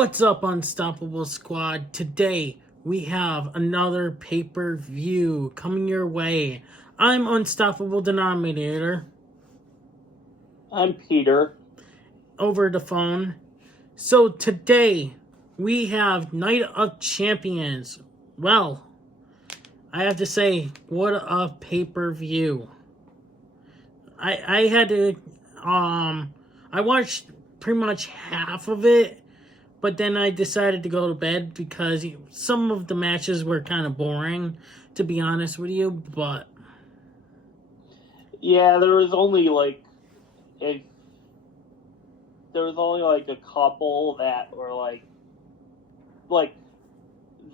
What's up, Unstoppable Squad? Today we have another pay-per-view coming your way. I'm Unstoppable Denominator. I'm Peter. Over the phone. So today we have Night of Champions. Well, I have to say, what a pay-per-view. I had to I watched pretty much half of it. But then I decided to go to bed because some of the matches were kind of boring, to be honest with you. But yeah, there was only a couple that were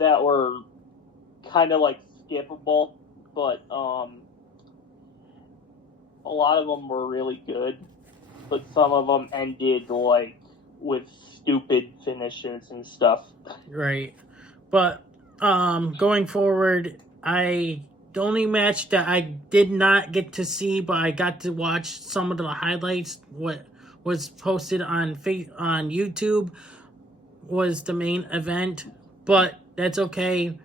that were kind of skippable, but a lot of them were really good. But some of them ended with stupid finishes and stuff. right. But going forward, the only match that I did not get to see, but I got to watch some of the highlights. What was posted on YouTube was the main event, but that's okay.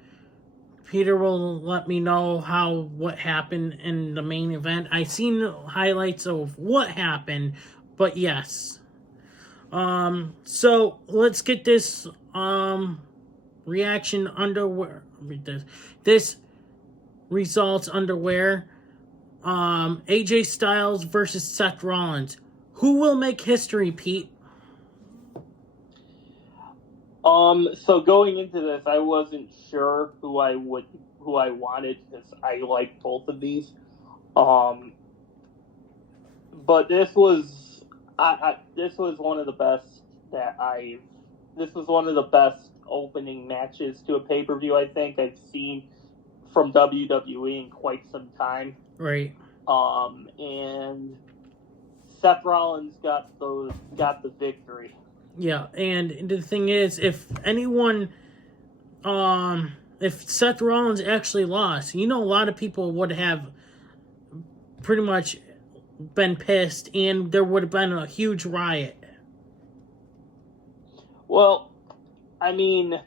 Peter will let me know what happened in the main event. I seen highlights of what happened, but yes. So let's get this reaction underwear. This results underwear. AJ Styles versus Seth Rollins. Who will make history, Pete? So going into this, I wasn't sure who I wanted because I like both of these. But this was one of the best this was one of the best opening matches to a pay-per-view I think I've seen from WWE in quite some time. Right. And Seth Rollins got the victory. Yeah, and the thing is, if Seth Rollins actually lost, a lot of people would have pretty much been pissed, and there would have been a huge riot. Well, I mean, I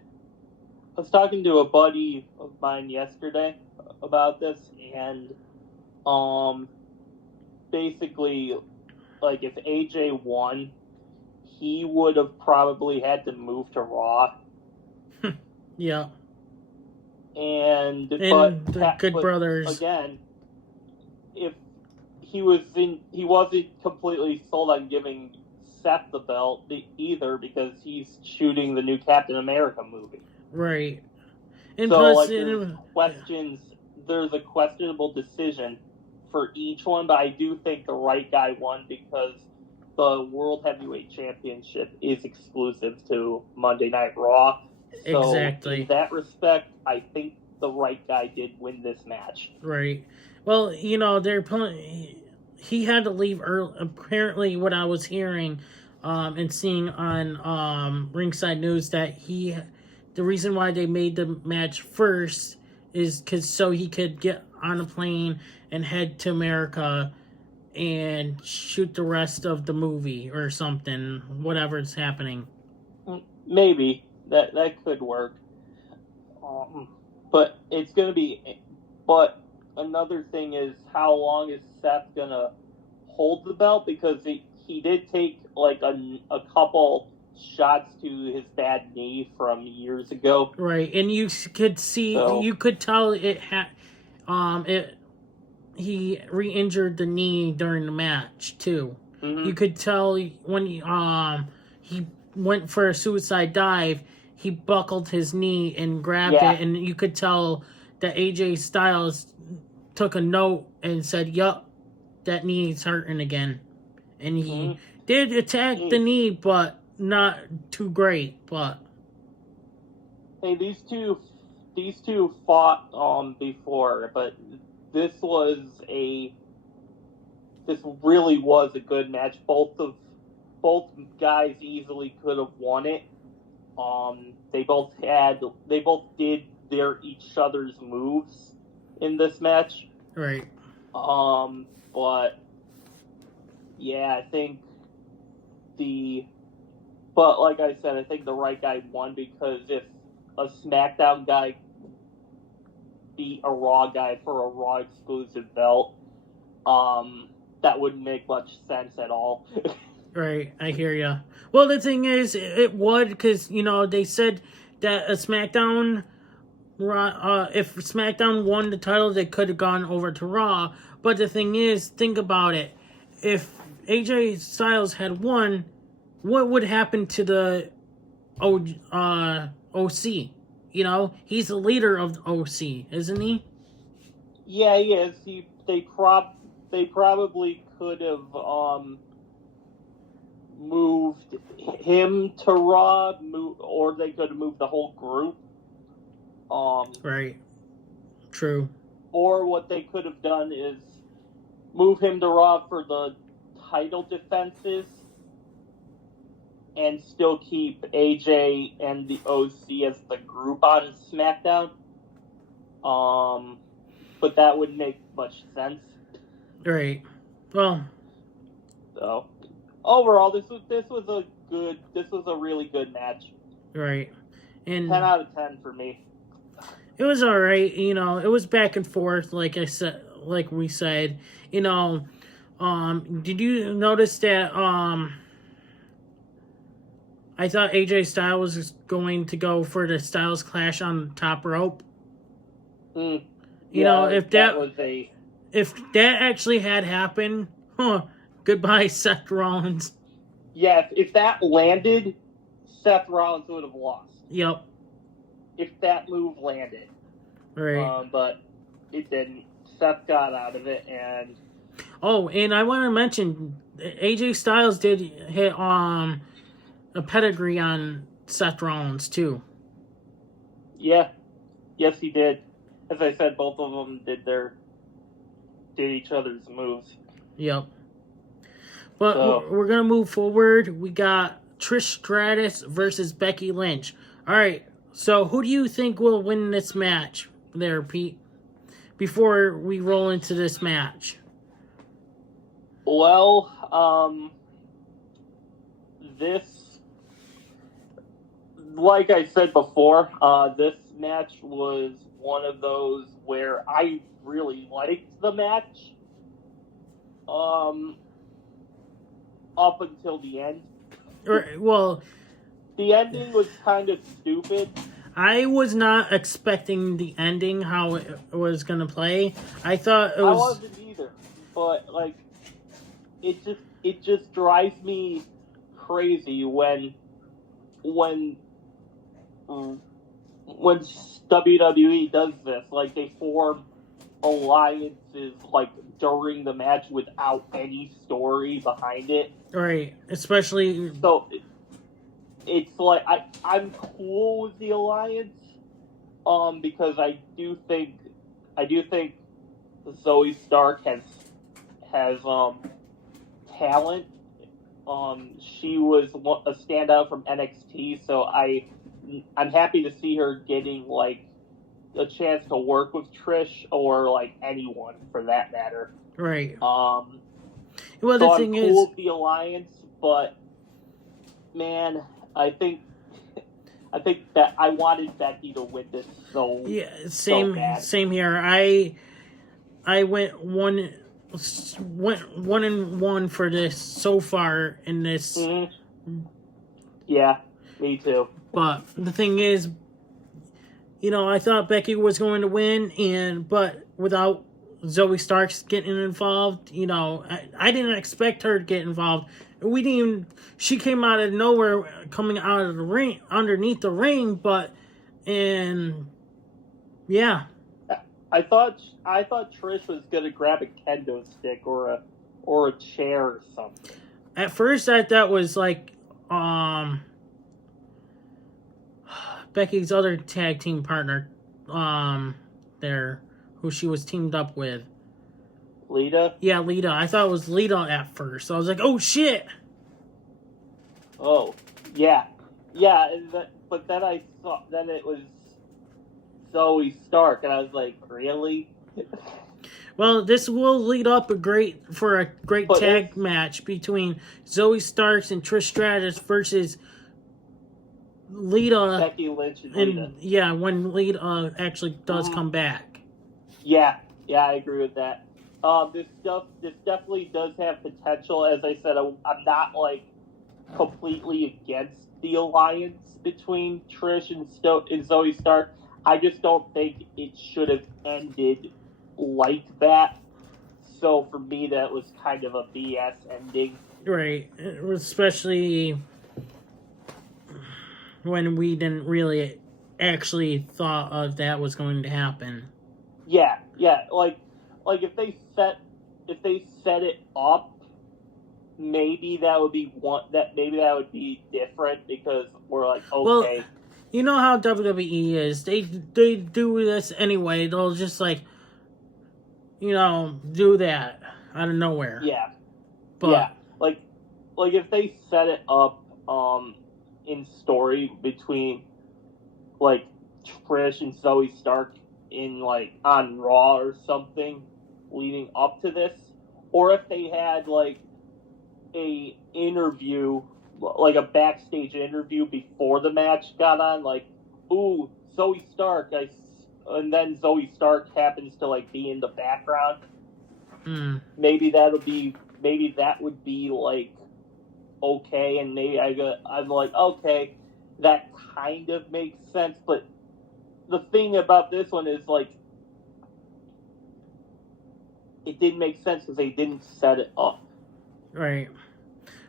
was talking to a buddy of mine yesterday about this, and basically, if AJ won, he would have probably had to move to Raw. Yeah. And the Good Brothers again, if he wasn't completely sold on giving Seth the belt either because he's shooting the new Captain America movie. Right. And so plus, there's a questionable decision for each one, but I do think the right guy won because the World Heavyweight Championship is exclusive to Monday Night Raw. So exactly. In that respect, I think the right guy did win this match. Right. Well, he had to leave early. Apparently, what I was hearing and seeing on Ringside News that the reason why they made the match first is so he could get on a plane and head to America and shoot the rest of the movie or something, whatever's happening. Maybe that could work, but it's gonna be. But another thing is, how long is Seth gonna hold the belt? Because he did take a couple shots to his bad knee from years ago. Right, and you could see, you could tell it had, he re-injured the knee during the match too. Mm-hmm. You could tell when he went for a suicide dive, he buckled his knee and grabbed it, and you could tell that AJ Styles took a note and said, "Yup, that knee's hurting again," and he did attack the knee, but not too great. But hey, these two fought before, but this really was a good match. Both guys easily could have won it. They both did each other's moves in this match. Right. But yeah, I think the But like I said, I think the right guy won because if a SmackDown guy beat a Raw guy for a Raw exclusive belt, that wouldn't make much sense at all. Right, I hear ya. Well, the thing is, it would, because, they said that a SmackDown, if SmackDown won the title, they could have gone over to Raw. But the thing is, think about it. If AJ Styles had won, what would happen to the OC? He's the leader of the OC, isn't he? Yeah, he is. They probably could have moved him to Raw, or they could have moved the whole group. Right. True. Or what they could have done is move him to Raw for the title defenses and still keep AJ and the OC as the group on SmackDown. But that wouldn't make much sense. Right. Well. So overall, this was a really good match. Right. And 10 out of 10 for me. It was all right. It was back and forth, like we said. Did you notice that? I thought AJ Styles was going to go for the Styles Clash on the top rope. If that actually had happened, goodbye, Seth Rollins. Yeah, if that landed, Seth Rollins would have lost. Yep. If that move landed. Right. But it didn't. Seth got out of it, and... Oh, and I want to mention, AJ Styles did hit a pedigree on Seth Rollins, too. Yeah. Yes, he did. As I said, both of them did each other's moves. Yep. But we're going to move forward. We got Trish Stratus versus Becky Lynch. All right. So who do you think will win this match there, Pete? Before we roll into this match. Well, like I said before, this match was one of those where I really liked the match. Up until the end. Well, the ending was kind of stupid. I was not expecting the ending, how it was going to play. I thought it was... I wasn't either. But, it just drives me crazy when WWE does this. They form alliances, during the match without any story behind it. Right. Especially... So... It's I'm cool with the alliance, because I do think Zoe Stark has talent. She was a standout from NXT, so I'm happy to see her getting a chance to work with Trish or anyone for that matter. Right. Well, the thing I'm cool with the alliance, but man. I think that I wanted Becky to win this so bad. Same here. I went 1-1 for this so far in this. Mm-hmm. Yeah, me too. But the thing is, I thought Becky was going to win, but without Zoe Starks getting involved, I didn't expect her to get involved. She came out of nowhere, coming out of the ring, underneath the ring, yeah. I thought Trish was gonna grab a kendo stick or a chair or something. At first, I thought was Becky's other tag team partner, who she was teamed up with. Lita? Yeah, Lita. I thought it was Lita at first. I was like, oh, shit! Oh, yeah. Yeah, but then then it was Zoe Stark, and I was like, really? Well, this will lead up a great tag match between Zoe Starks and Trish Stratus versus Lita Becky Lynch and Lita. yeah, when Lita actually does come back. Yeah, I agree with that. This definitely does have potential. As I said, I'm not like completely against the alliance between Trish and Zoe Stark. I just don't think it should have ended like that. So for me, that was kind of a BS ending. Right, especially when we didn't really actually thought of that was going to happen. Yeah, like if they set it up, maybe that would be different because we're like, okay. Well, you know how WWE is. They do this anyway. They'll just like, do that out of nowhere. Yeah. But yeah. Like if they set it up in story between like Trish and Zoe Stark in like on Raw or something leading up to this, or if they had like a interview, like a backstage interview before the match got on, like, ooh, Zoe Stark, and then Zoe Stark happens to like be in the background. Maybe that would be like okay, and maybe I'm like, okay, that kind of makes sense. But the thing about this one is like it didn't make sense because they didn't set it up. Right.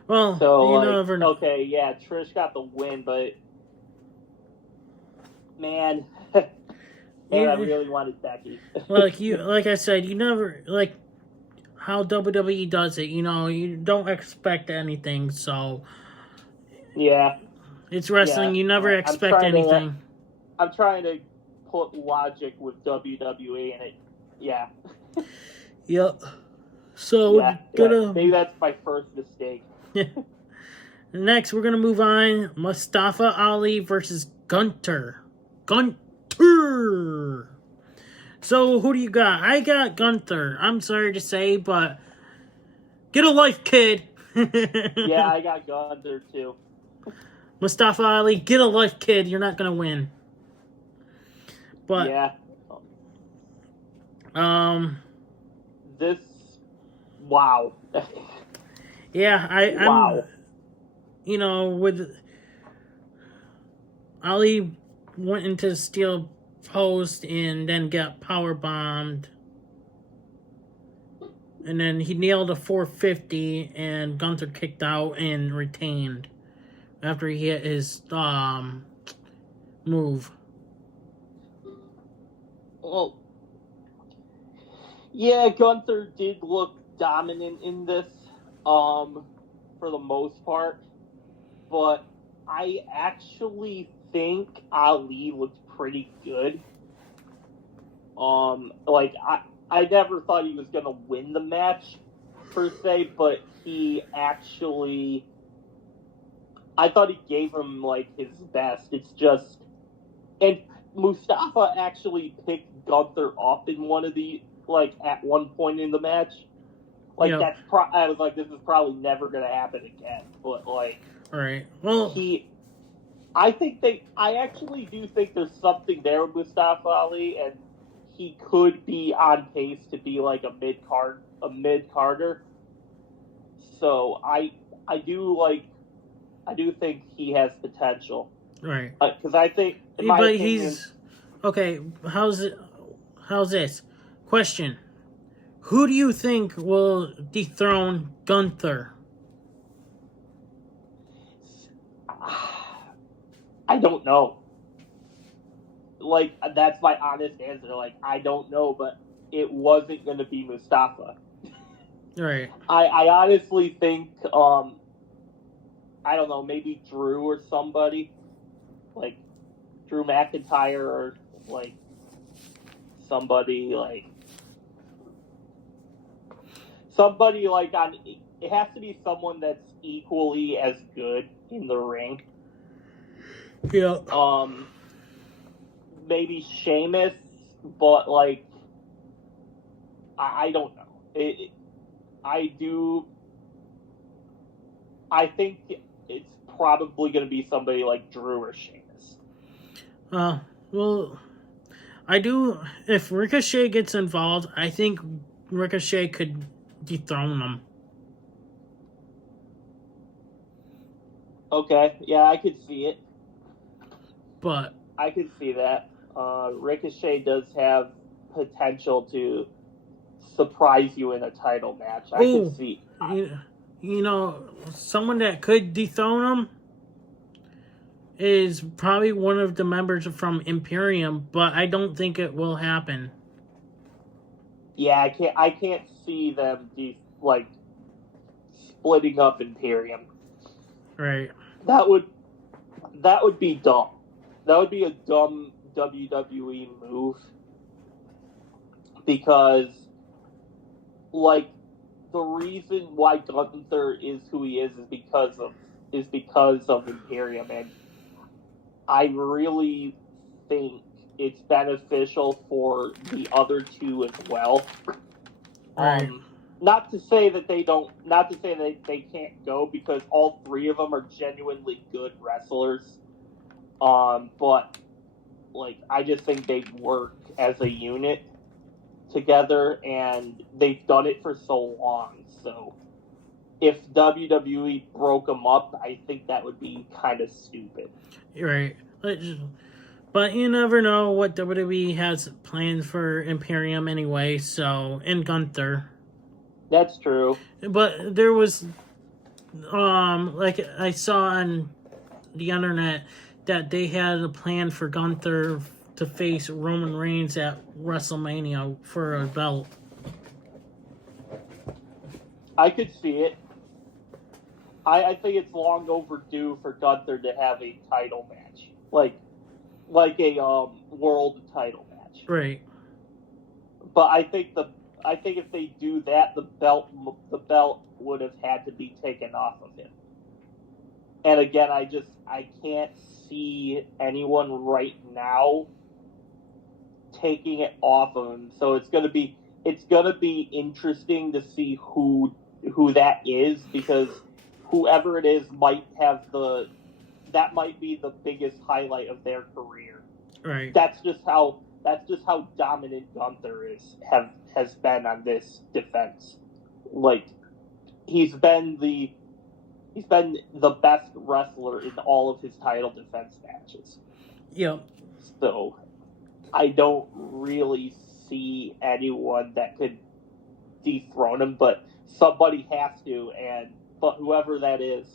Well, so you like, never know. Okay, yeah, Trish got the win, but man, I really wanted Becky. like I said, you never like how WWE does it. You don't expect anything, so yeah, it's wrestling. You never expect anything. I'm trying to put logic with WWE in it. Yeah. Yep. So maybe that's my first mistake. Next, we're gonna move on. Mustafa Ali versus Gunther. So who do you got? I got Gunther. I'm sorry to say, but get a life, kid. Yeah, I got Gunther too. Mustafa Ali, get a life, kid. You're not gonna win. But yeah. This. Wow. Yeah, wow. I'm. With Ali went into steel post and then got power bombed. And then he nailed a 450 and Gunther kicked out and retained after he hit his move. Well, yeah, Gunther did look dominant in this for the most part, but I actually think Ali looked pretty good. Like I never thought he was gonna win the match per se, but he actually, I thought he gave him like his best. It's just, and Mustafa actually picked Gunther up in one of the, like at one point in the match. Like yep. I was like, this is probably never gonna happen again. But like, all right, well, I actually do think there's something there with Mustafa Ali, and he could be on pace to be like a mid-carder. So I do think he has potential. Right. Because I think, in my opinion, he's okay. How's this question? Who do you think will dethrone Gunther? I don't know. Like, that's my honest answer. Like, I don't know, but it wasn't going to be Mustafa. Right. I honestly think, I don't know, maybe Drew or somebody. Like, Drew McIntyre or, like, somebody, like on, it has to be someone that's equally as good in the ring. Yeah. Maybe Sheamus, but like, I don't know. I think it's probably going to be somebody like Drew or Sheamus. Well, I do. If Ricochet gets involved, I think Ricochet could dethrone him. Okay, yeah, I could see it. But I could see that. Ricochet does have potential to surprise you in a title match. I could see. You know, someone that could dethrone him is probably one of the members from Imperium, but I don't think it will happen. Yeah, I can't see them splitting up Imperium. Right. That would be dumb. That would be a dumb WWE move, because like the reason why Gunther is who he is because of Imperium, and I really think it's beneficial for the other two as well. Right. Not to say that they can't go, because all three of them are genuinely good wrestlers. But like, I just think they work as a unit together, and they've done it for so long. So if WWE broke them up, I think that would be kind of stupid. Right. But you never know what WWE has planned for Imperium anyway, so, and Gunther. That's true. But there was, like I saw on the internet, that they had a plan for Gunther to face Roman Reigns at WrestleMania for a belt. I could see it. I think it's long overdue for Gunther to have a title match, like a world title match. Right. But I think if they do that, the belt would have had to be taken off of him. And again, I can't see anyone right now taking it off of him. So it's gonna be interesting to see who that is, because whoever it is might be the biggest highlight of their career. Right. That's just how dominant Gunther has been on this defense. Like, he's been the best wrestler in all of his title defense matches. Yep. So I don't really see anyone that could dethrone him, but somebody has to, but whoever that is,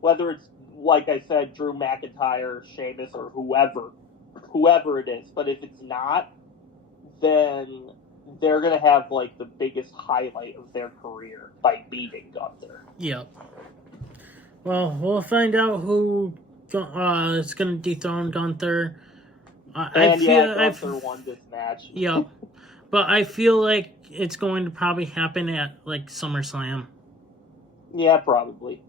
whether it's, like I said, Drew McIntyre, Sheamus, or whoever it is, but if it's not, then they're going to have like the biggest highlight of their career by beating Gunther. Yep. Well, we'll find out who is going to dethrone Gunther. Gunther won this match. Yep. But I feel like it's going to probably happen at like SummerSlam. Yeah, probably.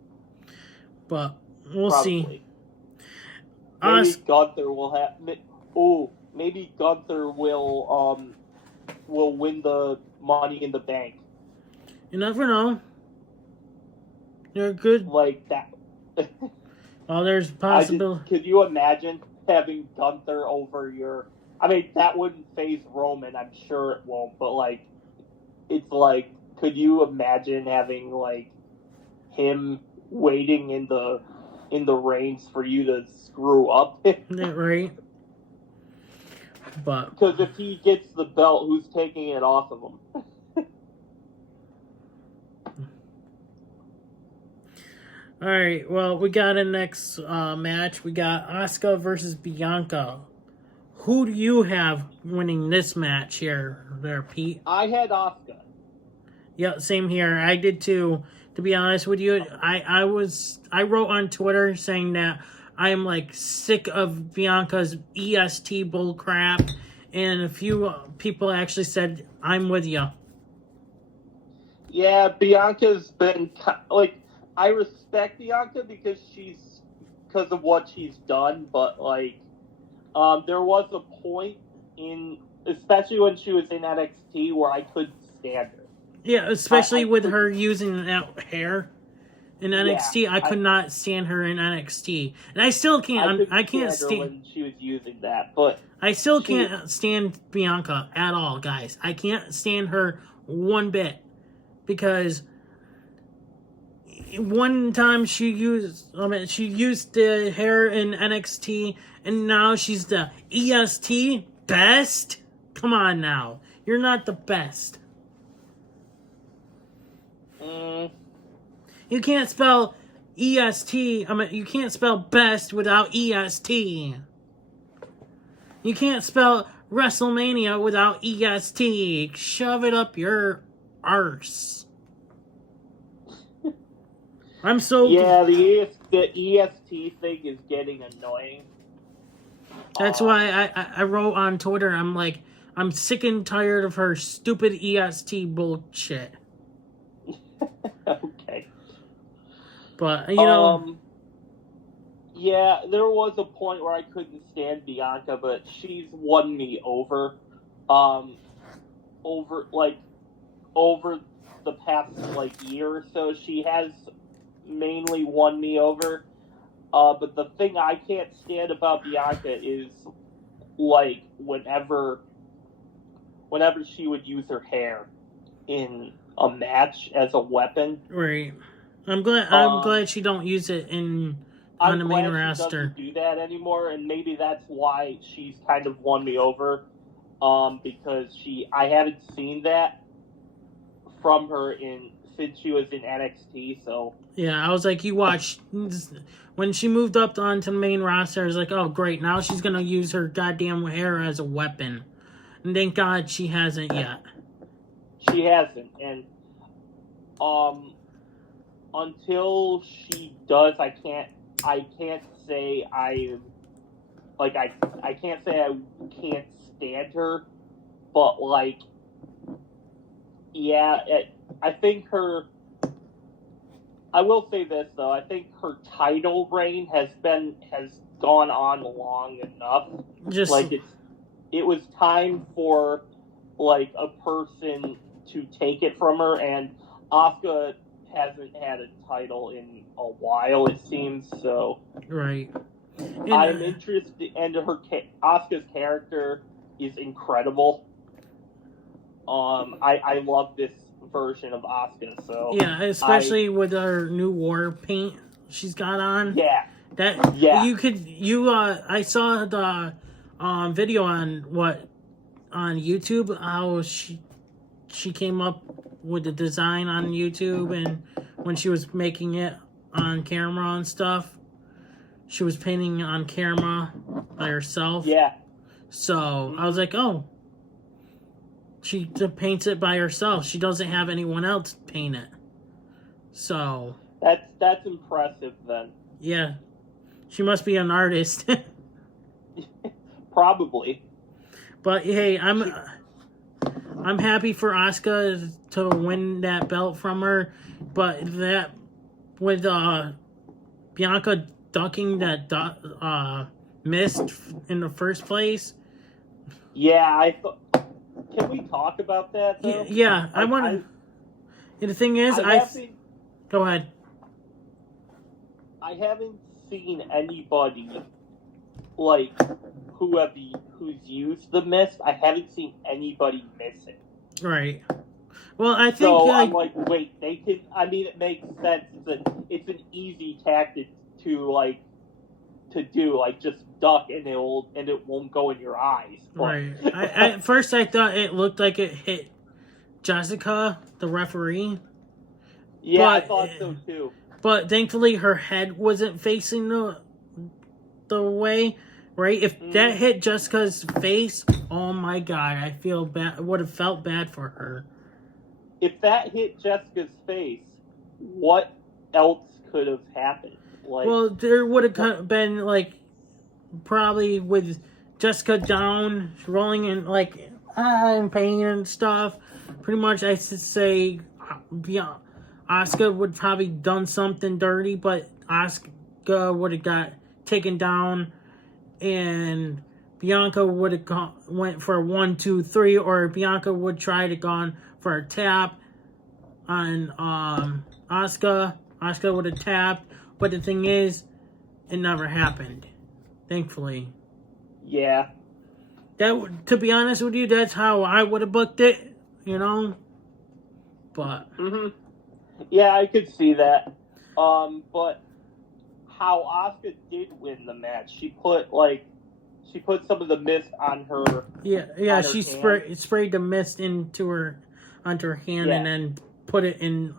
But we'll see. Maybe Gunther will have. Maybe Gunther will win the Money in the Bank. You never know. You're good. Like that. Well, there's possibility. Could you imagine having Gunther over your? I mean, that wouldn't phase Roman. I'm sure it won't. But like, it's like, could you imagine having like him waiting in the reins for you to screw up? Right. But because if he gets the belt, who's taking it off of him? All right. Well, we got a next match. We got Asuka versus Bianca. Who do you have winning this match here, there, Pete? I had Asuka. Yeah, same here. I did too. To be honest with you, I wrote on Twitter saying that I am like sick of Bianca's EST bullcrap, and a few people actually said I'm with you. Yeah, Bianca's been like, I respect Bianca because of what she's done, but like, there was a point especially when she was in NXT, where I couldn't stand her. Yeah, especially with her using that hair. in NXT. I could not stand her in NXT, and I still can't. I can't stand her when she was using that, but I still can't stand Bianca at all, guys. I can't stand her one bit because one time she used the hair in NXT, and now she's the EST best. Come on now, you're not the best. You can't spell EST. You can't spell best without EST. You can't spell WrestleMania without EST. Shove it up your arse. I'm so... Yeah, the EST thing is getting annoying. That's why I wrote on Twitter, I'm like, I'm sick and tired of her stupid EST bullshit. Okay. But, you know... Yeah, there was a point where I couldn't stand Bianca, but she's won me over. Over the past, year or so, she has mainly won me over. But the thing I can't stand about Bianca is, whenever she would use her hair in a match as a weapon. Right. I'm glad she don't use it on the main roster. She doesn't do that anymore, and maybe that's why she's kind of won me over. Because I haven't seen that from her since she was in NXT, so... Yeah, I was like, you watch... When she moved up onto the main roster, I was like, oh, great, now she's gonna use her goddamn hair as a weapon. And thank God she hasn't yet. She hasn't, and... Until she does, I can't say I can't say I can't stand her, but I think I will say this though, I think her title reign has gone on long enough. It was time for a person to take it from her, and Asuka hasn't had a title in a while, it seems, so... Right. I'm interested, and Asuka's character is incredible. I love this version of Asuka, so... Yeah, especially with her new war paint she's got on. Yeah. I saw the video on YouTube, how she came up with the design on YouTube, and when she was making it on camera and stuff, she was painting on camera by herself. Yeah. So I was like, oh, she paints it by herself. She doesn't have anyone else paint it. So that's impressive then. Yeah, she must be an artist. Probably. But hey, I'm happy for Asuka to win that belt from her, but that with Bianca ducking that missed in the first place. Yeah, can we talk about that though? Yeah, I want to. The thing is, go ahead. I haven't seen anybody who's used the mist. I haven't seen anybody miss it. Right. Well, I think... So I'm like, wait, they can... I mean, it makes sense. It's an easy tactic to do. Just duck and it won't go in your eyes. But... Right. At first, I thought it looked like it hit Jessica, the referee. Yeah, I thought so too. But thankfully, her head wasn't facing the way... Right? If that hit Jessica's face, oh my God, I feel bad. Would have felt bad for her. If that hit Jessica's face, what else could have happened? Well, there would have been probably with Jessica down, rolling in in pain and stuff. Pretty much, I should say, Asuka would probably done something dirty, but Asuka would have got taken down. And Bianca would have went for a 1, 2, 3, or Bianca would try to gone for a tap on Asuka, Asuka would have tapped. But the thing is, it never happened. Thankfully. Yeah. To be honest with you, that's how I would have booked it, But yeah, I could see that. But how Asuka did win the match, she put some of the mist on her. Yeah. She sprayed the mist onto her hand and then put it in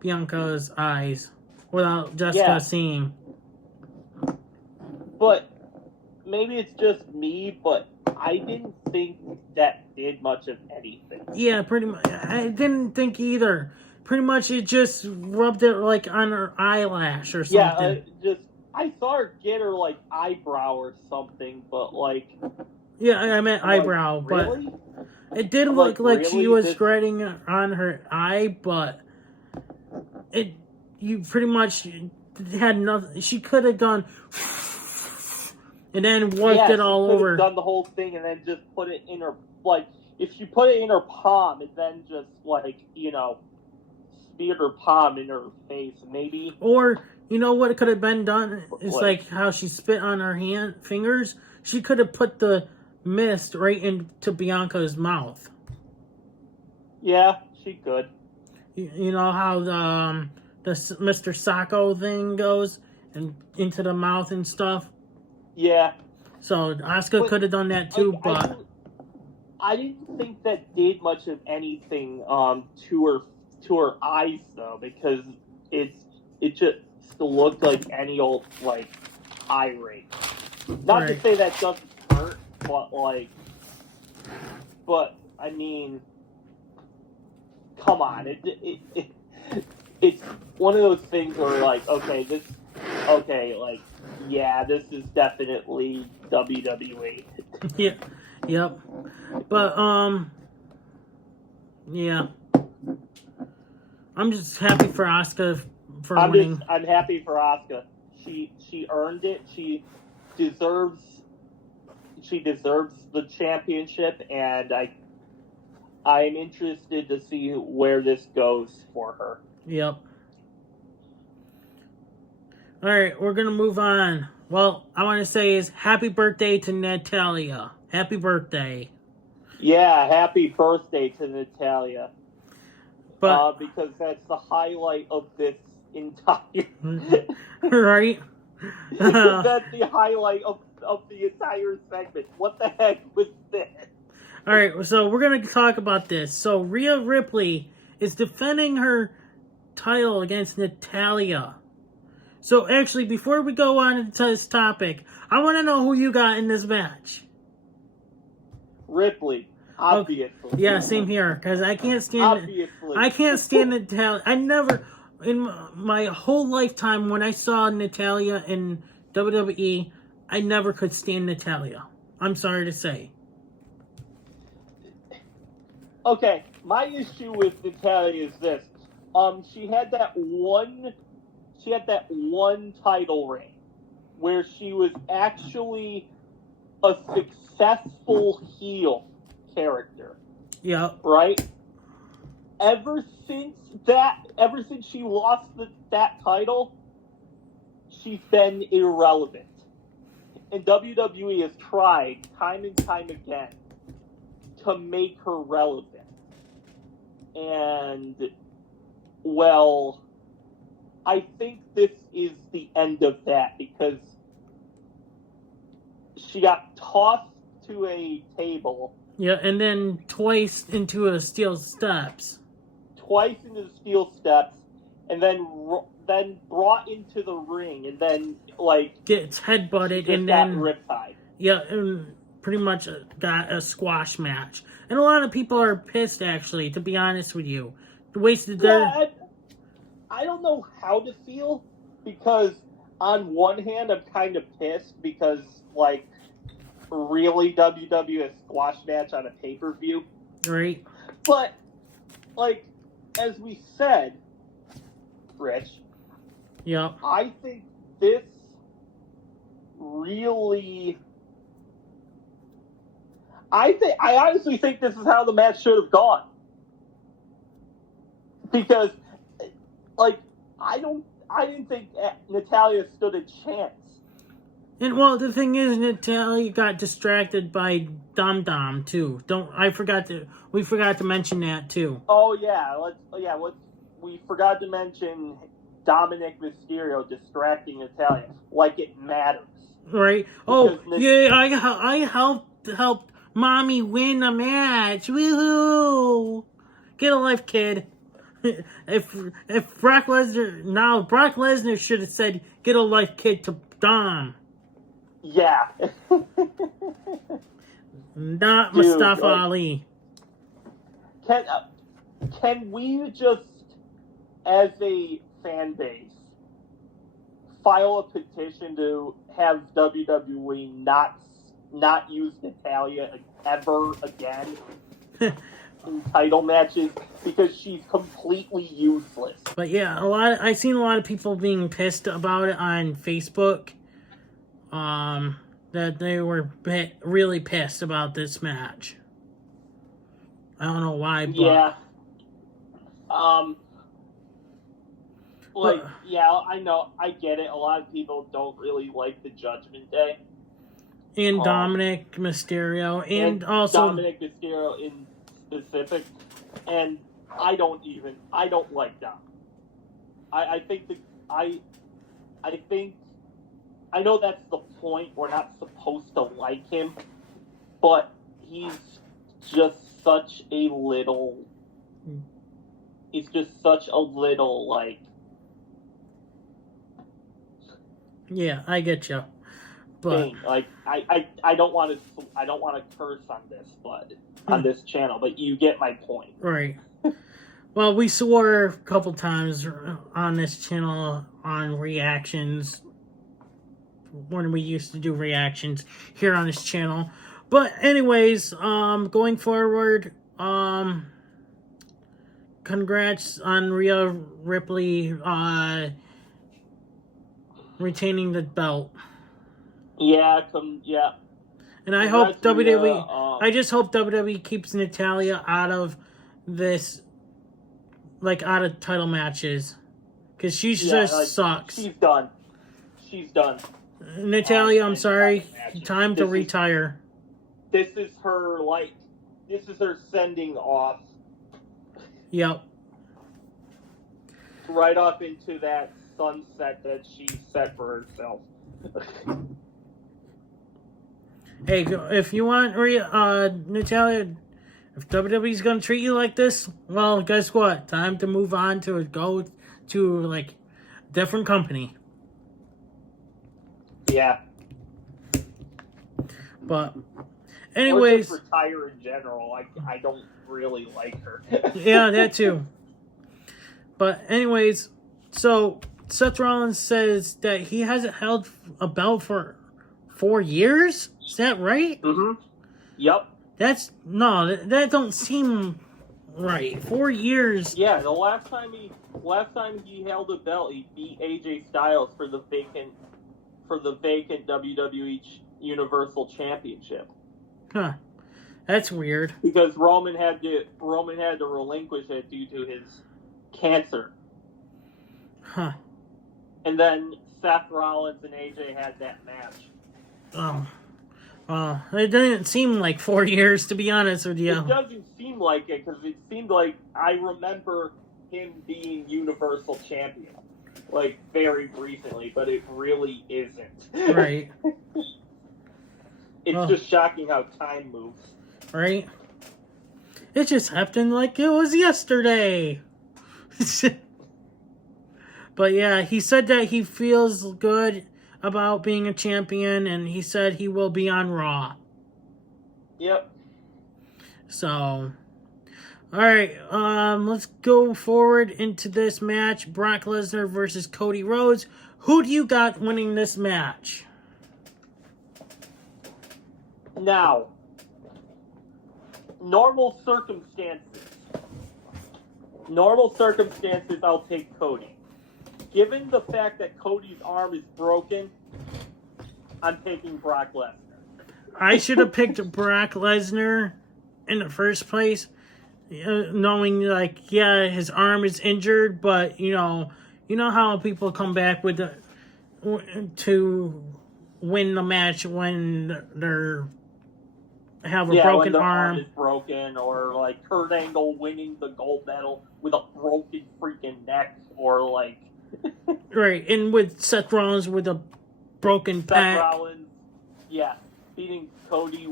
Bianca's eyes without Jessica seeing. But maybe it's just me, but I didn't think that did much of anything. Yeah, pretty much. I didn't think either. Pretty much it just rubbed it on her eyelash or something. Yeah, I saw her get her eyebrow or something, but Yeah, I meant eyebrow, really? But it did look like really? she was shredding on her eye, but you pretty much had nothing. She could have gone and then worked it all over. Done the whole thing and then just put it in her if she put it in her palm and then just speared her palm in her face, maybe. Or what could have been done is how she spit on her fingers. She could have put the mist right into Bianca's mouth. Yeah, she could. You know how the Mr. Sacco thing goes and into the mouth and stuff. Yeah. So Asuka could have done that too, but I didn't think that did much of anything to her eyes though, because it just looked like any old eye ring. Not to say that doesn't hurt, but I mean, come on, it's one of those things where this is definitely WWE. Yeah. Yep. But yeah. I'm just happy for Asuka for winning. I'm happy for Asuka. She earned it. She deserves the championship, and I'm interested to see where this goes for her. Yep. All right, we're gonna move on. Well, I want to say is happy birthday to Natalya. Happy birthday. Yeah, happy birthday to Natalya. But because that's the highlight of this entire. Right. That's the highlight of the entire segment. What the heck was this? All right, so we're gonna talk about this. So Rhea Ripley is defending her title against Natalya. So actually, before we go on into this topic, I want to know who you got in this match. Ripley, obviously. Okay. Yeah, same here, because I can't stand. Obviously. I can't stand Natalya. I never, in my whole lifetime, when I saw Natalya in WWE, I never could stand Natalya. I'm sorry to say. Okay, my issue with Natalya is this. She had that one title reign where she was actually a successful heel character. Yeah. Right? Ever since she lost that title, she's been irrelevant. And WWE has tried time and time again to make her relevant. And, well, I think this is the end of that because she got tossed to a table. Yeah, and then twice into a steel steps. And then brought into the ring, and then gets headbutted, and then riptide. Yeah, and pretty much got a squash match. And a lot of people are pissed, actually, to be honest with you. Wasted their... I don't know how to feel, because on one hand, I'm kind of pissed, because, really, WWE a squash match on a pay-per-view? Right. But, as we said, Rich, yeah, I think this really... I honestly think this is how the match should have gone. Because, I didn't think Natalya stood a chance. And well, the thing is, Natalya got distracted by Dom Dom too. We forgot to mention that too. Oh yeah, we forgot to mention Dominic Mysterio distracting Natalya like it matters. Right? I helped Mommy win a match. Woohoo! Get a life, kid. If Brock Lesnar should have said, "Get a life, kid," to Dom. Yeah. Not Mustafa Ali. Can we just, as a fan base, file a petition to have WWE not use Natalya ever again in title matches, because she's completely useless. But yeah, I've seen a lot of people being pissed about it on Facebook. That they were really pissed about this match. I don't know why, but yeah. I know, I get it. A lot of people don't really like the Judgment Day. And Dominic Mysterio, and also Dominic Mysterio in specific, and I don't like Dom. I know that's the point. We're not supposed to like him, but he's just such a little. He's just such a little, like. Yeah, I get you. But thing. Like I don't want to curse on this, but on this channel, but you get my point. Right. Well, we swore a couple times on this channel on reactions when we used to do reactions here on this channel. But anyways, going forward, congrats on Rhea Ripley retaining the belt. Yeah. And I hope WWE. I just hope WWE keeps Natalya out of this, like out of title matches, because she just sucks. She's done. Natalya, I'm sorry. Time to retire. This is her sending off. Yep. Right off into that sunset that she set for herself. Hey, if you want Natalya, if WWE's gonna treat you like this, well, guess what? Time to move on to go to like different company. Yeah. But anyways, or just retire in general. I don't really like her. Yeah, that too. But anyways, so Seth Rollins says that he hasn't held a belt for 4 years. Is that right? Mm-hmm. Yep. That don't seem right. 4 years. Yeah, the last time he held a belt, he beat AJ Styles for the vacant WWE Universal Championship. Huh. That's weird. Because Roman had to relinquish it due to his cancer. Huh. And then Seth Rollins and AJ had that match. Oh. Well, it didn't seem like 4 years, to be honest with you. It doesn't seem like it, because it seemed like I remember him being Universal Champion, like, very recently, but it really isn't. Right. It's just shocking how time moves. Right? It just happened like it was yesterday. But yeah, he said that he feels good about being a champion, and he said he will be on Raw. Yep. So, alright, let's go forward into this match. Brock Lesnar versus Cody Rhodes. Who do you got winning this match? Now, normal circumstances, I'll take Cody. Given the fact that Cody's arm is broken, I'm taking Brock Lesnar. I should have picked Brock Lesnar in the first place, knowing, like, yeah, his arm is injured, but, you know how people come back with to win the match when they're have a when broken their arm. is broken, or like Kurt Angle winning the gold medal with a broken freaking neck, or like Right, and with Seth Rollins with a broken Seth pec. Rollins, beating Cody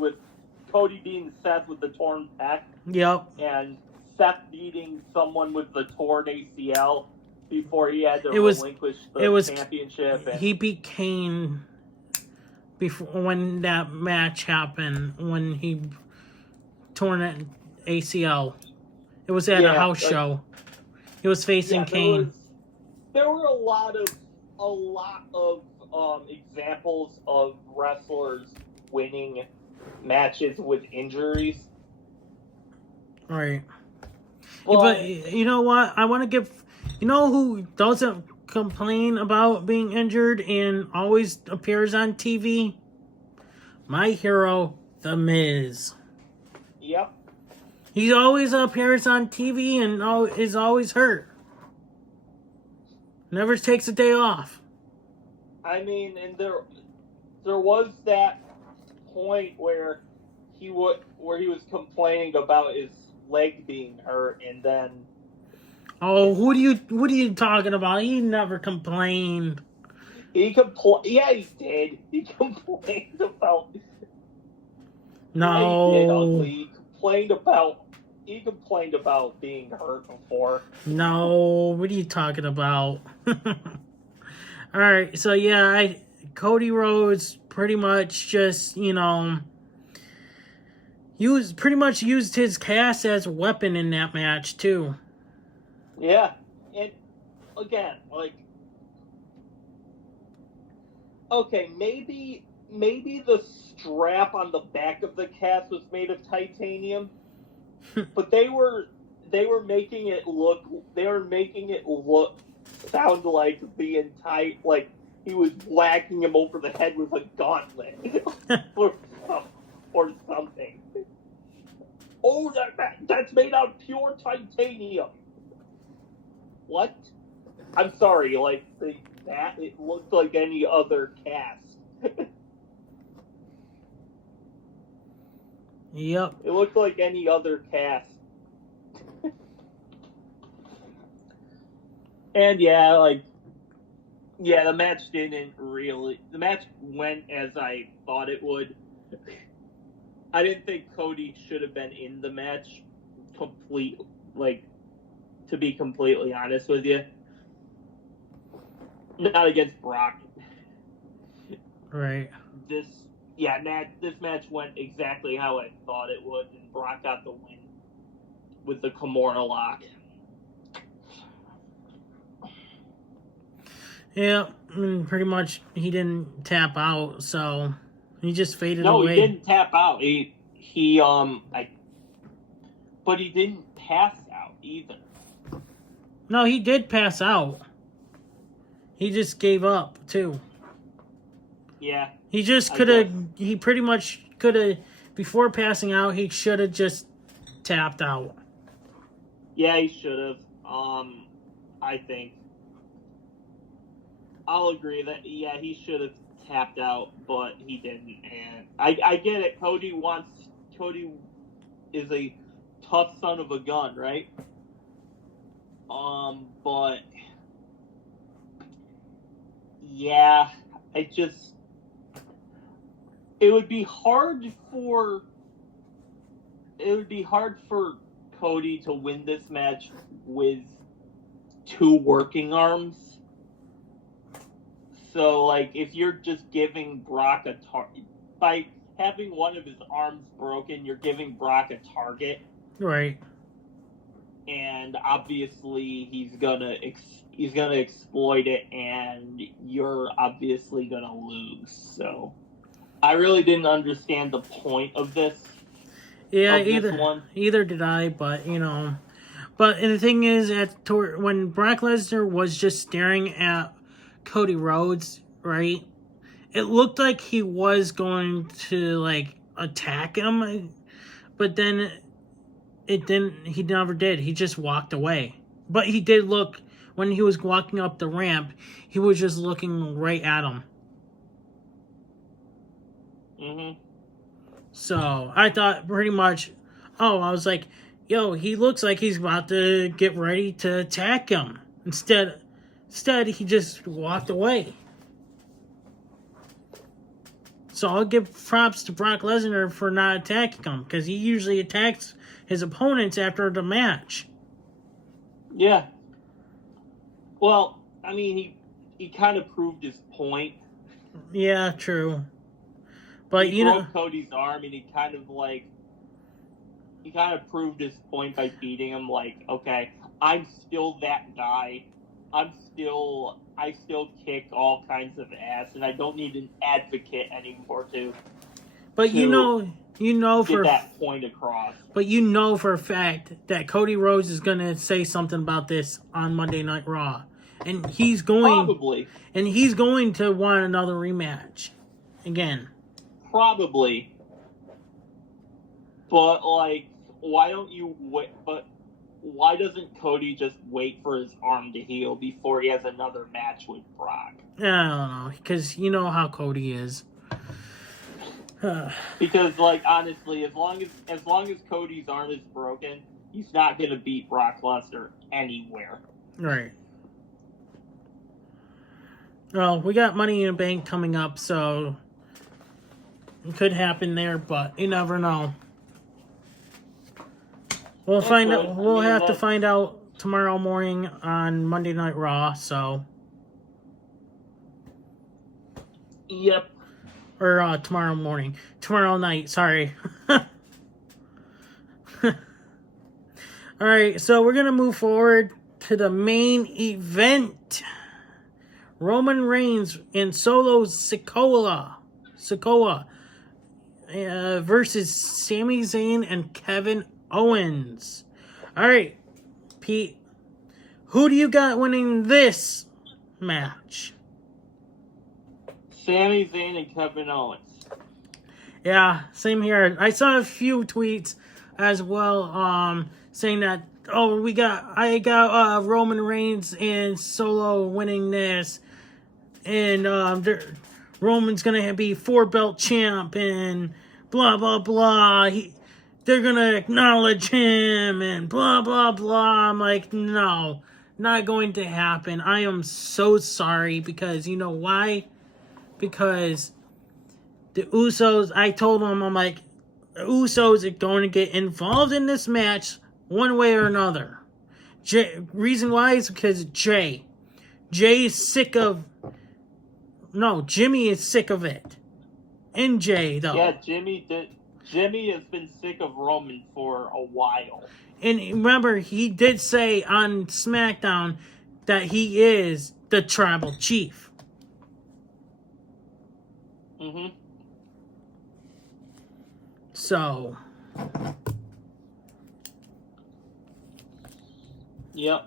beating Seth with the torn pec. Yep. And Seth beating someone with the torn ACL before he had to relinquish the championship. And he beat Kane before when that match happened, when he torn an ACL. It was at a house show. He was facing Kane. There were a lot of examples of wrestlers winning matches with injuries. Right. But you know what? I want to give... You know who doesn't complain about being injured and always appears on TV? My hero, The Miz. Yep. He always appears on TV and is always hurt. Never takes a day off. I mean, and there was that point where he was complaining about his leg being hurt, and then... Oh, what are you talking about? He never complained. Yeah, he did. He complained about... No. He did, ugly. He complained about being hurt before. No, what are you talking about? Alright, so yeah, Cody Rhodes pretty much just, used his cast as a weapon in that match too. Yeah, and again, like, okay, maybe the strap on the back of the cast was made of titanium, but they were making it sound like the entire, like he was whacking him over the head with a gauntlet or something. Oh, that's made out of pure titanium. What? I'm sorry, like it looked like any other cast. Yep. It looked like any other cast. And the match went as I thought it would. I didn't think Cody should have been in the match to be completely honest with you. Not against Brock. Right. This match went exactly how I thought it would, and Brock got the win with the Kimura lock. Yeah, I mean, pretty much he didn't tap out, so he just faded away. No, he didn't tap out. But he didn't pass out either. No, he did pass out. He just gave up too. Yeah. He just could have. He pretty much could have. Before passing out, he should have just tapped out. Yeah, he should have. I think. I'll agree that he should have tapped out, but he didn't. And I get it. Cody is a tough son of a gun, right? But yeah, it would be hard for Cody to win this match with two working arms. So, like, if you're just giving Brock a target, by having one of his arms broken, you're giving Brock a target. Right. And obviously he's gonna exploit it, and you're obviously gonna lose. So I really didn't understand the point of this. Yeah, either did I, but But the thing is, when Brock Lesnar was just staring at Cody Rhodes, right? It looked like he was going to attack him, but then it didn't. He never did. He just walked away. But he did look when he was walking up the ramp, he was just looking right at him. Mm-hmm. So I thought pretty much, I was like, yo, he looks like he's about to get ready to attack him. Instead, he just walked away. So I'll give props to Brock Lesnar for not attacking him, because he usually attacks his opponents after the match. Yeah. Well, I mean, he kind of proved his point. Yeah, true. But he broke Cody's arm, and he kind of proved his point by beating him. Like, okay, I'm still that guy. I still kick all kinds of ass, and I don't need an advocate anymore to. But you know get that point across. But you know for a fact that Cody Rhodes is gonna say something about this on Monday Night Raw, and he's going to want another rematch again. Probably. But like, why don't you wait? But why doesn't Cody just wait for his arm to heal before he has another match with Brock? I don't know, because you know how Cody is. Because, like, honestly, as long as Cody's arm is broken, he's not gonna beat Brock Lesnar anywhere. Right. Well, we got Money in the Bank coming up, so it could happen there, but you never know. We'll find out. We'll have to find out tomorrow morning on Monday Night Raw. So. Yep. Or tomorrow night, sorry. Alright, so we're going to move forward to the main event. Roman Reigns and Solo Sikoa versus Sami Zayn and Kevin Owens. Alright, Pete, who do you got winning this match? Sami Zayn and Kevin Owens. Yeah, same here. I saw a few tweets as well, saying that I got Roman Reigns and Solo winning this, and Roman's gonna be 4-belt champ and blah blah blah. They're gonna acknowledge him and blah blah blah. I'm like, no, not going to happen. I am so sorry, because you know why? Because the Usos, I told them, I'm like, the Usos are going to get involved in this match one way or another. Reason why is because Jay is sick of... No, Jimmy is sick of it. And Jay, though. Yeah, Jimmy has been sick of Roman for a while. And remember, he did say on SmackDown that he is the tribal chief. Mm-hmm. So. Yep.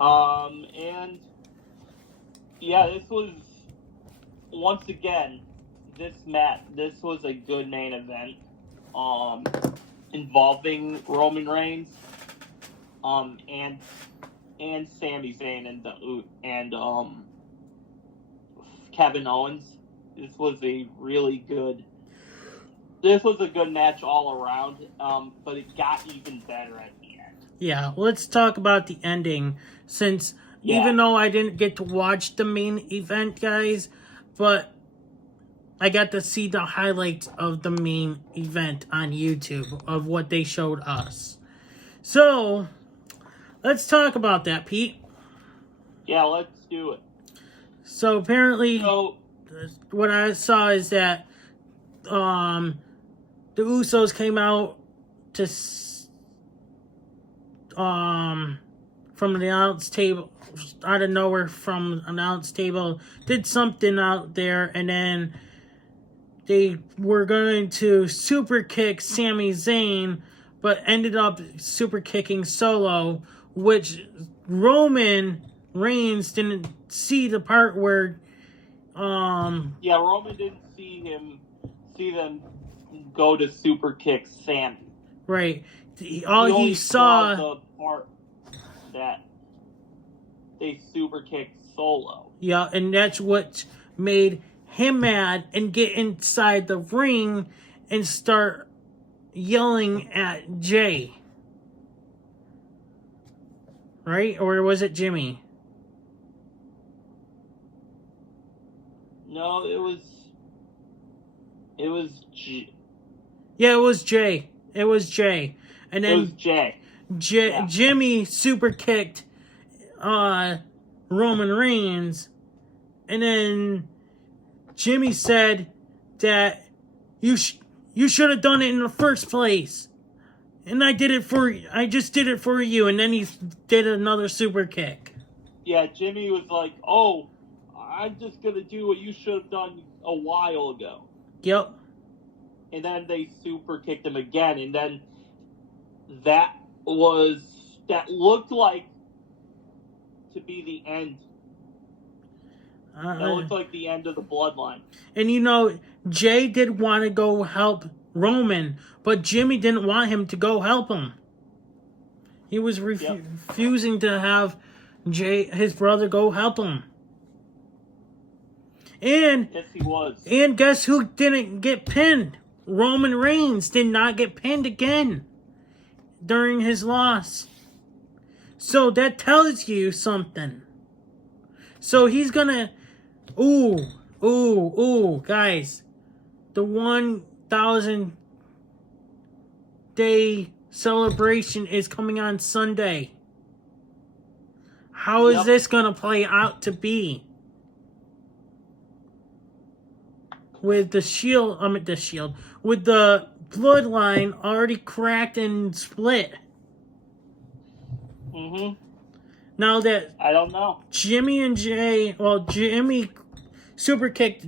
And yeah, this was once again this was a good main event. Involving Roman Reigns, and Sami Zayn and Kevin Owens. This was a good match all around, but it got even better at the end. Yeah, let's talk about the ending, since even though I didn't get to watch the main event, guys, but I got to see the highlights of the main event on YouTube of what they showed us. So, let's talk about that, Pete. Yeah, let's do it. So, apparently, what I saw is that the Usos came out to from the announce table, out of nowhere from an announce table, did something out there, and then they were going to super kick Sami Zayn, but ended up super kicking Solo, which Roman Reigns didn't see the part where Roman didn't see them go to super kick Sami. Right. He saw the part they super kicked Solo. Yeah, and that's what made him mad and get inside the ring and start yelling at Jay. Right? Or was it Jimmy? No, it was Yeah, it was Jay. It was Jay. And then it was Jay. Yeah. Jimmy super kicked Roman Reigns, and then Jimmy said that you should have done it in the first place, and I just did it for you, and then he did another super kick. Yeah, Jimmy was like, "Oh, I'm just gonna do what you should have done a while ago." Yep. And then they super kicked him again, and then that looked like to be the end. That looked like the end of the bloodline. And Jay did want to go help Roman, but Jimmy didn't want him to go help him. He was refusing to have his brother, go help him. And yes, he was. And guess who didn't get pinned? Roman Reigns did not get pinned again during his loss. So that tells you something. So he's gonna... Ooh, guys. The 1,000 day celebration is coming on Sunday. How is this gonna play out to be? With with the bloodline already cracked and split. Mm-hmm. Now that I don't know. Jimmy super kicked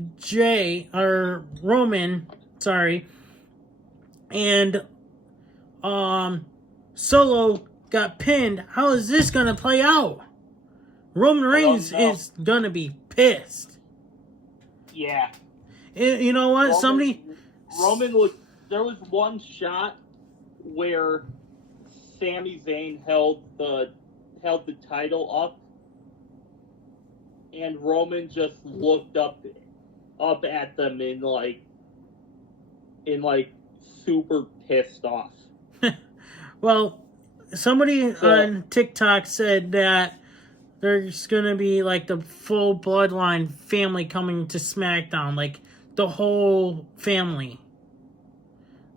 Roman, and Solo got pinned. How is this gonna play out? Roman Reigns is gonna be pissed. Yeah. You know what? Roman looked. There was one shot where Sami Zayn held the title up, and Roman just looked up at them in super pissed off. Well, somebody on TikTok said that there's gonna be like the full bloodline family coming to SmackDown, like the whole family.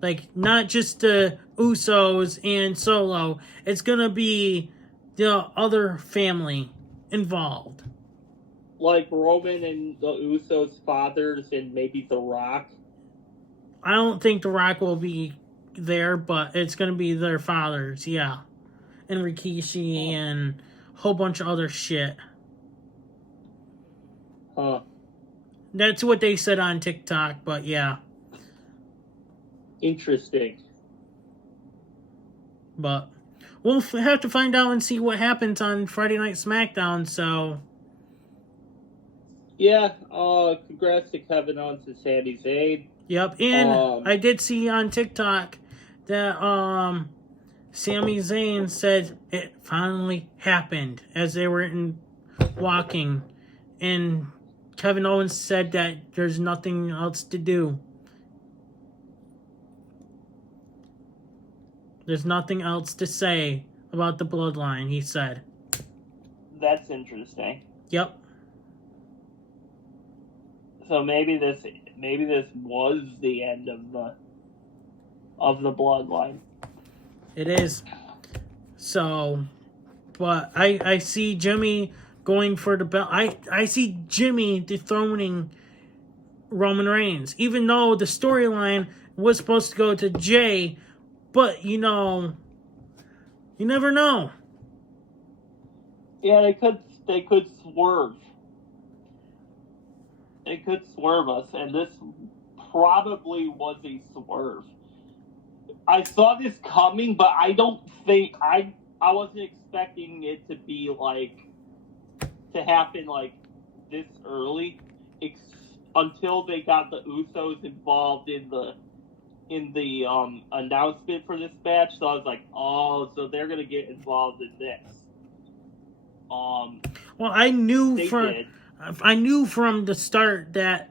Like, not just the Usos and Solo. It's gonna be the other family involved. Like Roman and the Usos' fathers and maybe The Rock. I don't think The Rock will be there, but it's gonna be their fathers, yeah. And Rikishi and a whole bunch of other shit. Huh. That's what they said on TikTok, but yeah. Interesting. But we'll have to find out and see what happens on Friday Night SmackDown, so... Yeah, congrats to Kevin Owens and Sami Zayn. Yep, and I did see on TikTok that Sami Zayn said it finally happened as they were walking, and Kevin Owens said that there's nothing else to do. There's nothing else to say about the bloodline, he said. That's interesting. Yep. So maybe this was the end of the bloodline. It is. So, but I see Jimmy going for the belt. I see Jimmy dethroning Roman Reigns, even though the storyline was supposed to go to Jay. But, you never know. Yeah, they could swerve. They could swerve us, and this probably was a swerve. I saw this coming, but I don't think I wasn't expecting it to be to happen this early, until they got the Usos involved in the announcement for this match. So I was like, oh, so they're gonna get involved in this. Well, I knew They did. from the start that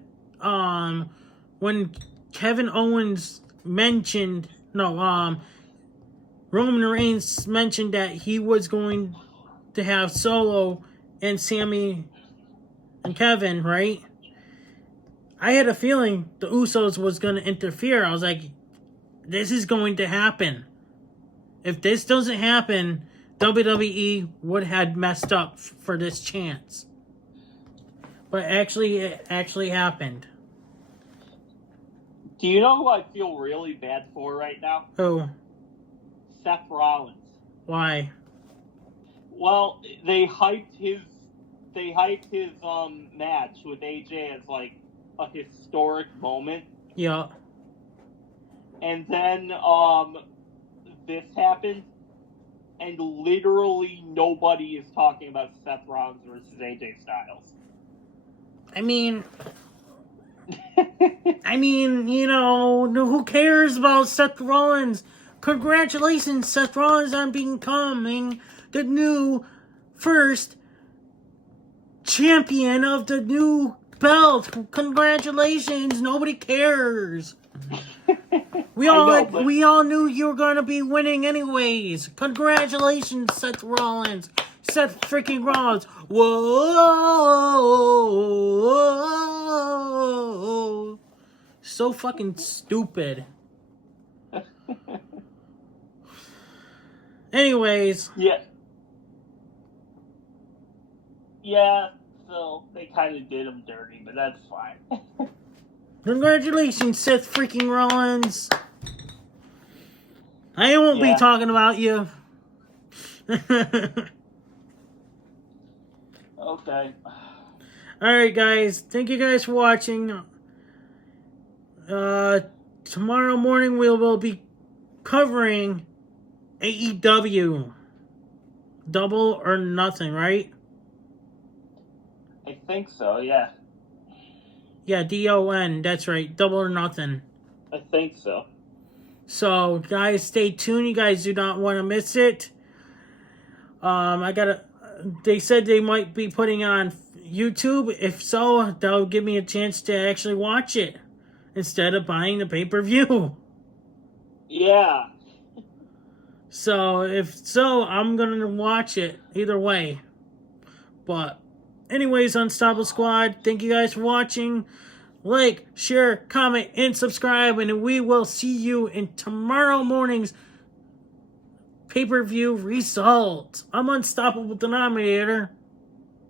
when Kevin Owens mentioned Roman Reigns mentioned that he was going to have Solo and Sammy and Kevin, right? I had a feeling the Usos was going to interfere. I was like, this is going to happen. If this doesn't happen, WWE would have messed up for this chance. But it actually happened. Do you know who I feel really bad for right now? Who? Seth Rollins. Why? Well, they hyped his match with AJ as like a historic moment. Yeah. And then this happened, and literally nobody is talking about Seth Rollins versus AJ Styles. I mean, you know, who cares about Seth Rollins? Congratulations, Seth Rollins, on becoming the new first champion of the new belt. Congratulations. Nobody cares. We all knew you were gonna be winning anyways. Congratulations, Seth Rollins. Seth freaking Rollins. Whoa. So fucking stupid. Anyways. Yeah, so they kind of did him dirty, but that's fine. Congratulations, Seth freaking Rollins. I won't be talking about you. Okay. Alright, guys. Thank you guys for watching. Tomorrow morning we will be covering AEW. Double or Nothing, right? I think so, yeah. Yeah, DON. That's right. Double or Nothing. I think so. So, guys, stay tuned. You guys do not want to miss it. They said they might be putting it on YouTube. If so, that'll give me a chance to actually watch it instead of buying the pay-per-view. Yeah. So, if so, I'm going to watch it either way. But, anyways, Unstoppable Squad, thank you guys for watching. Like, share, comment, and subscribe. And we will see you in tomorrow morning's pay-per-view results. I'm Unstoppable Denominator.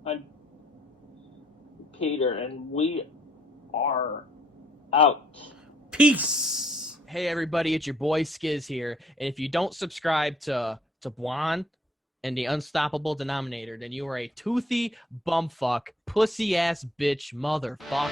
I'm Peter, and we are out. Peace. Hey everybody, it's your boy Skiz here, and if you don't subscribe to Blonde and the Unstoppable Denominator, then you are a toothy bumfuck, pussy ass bitch motherfucker.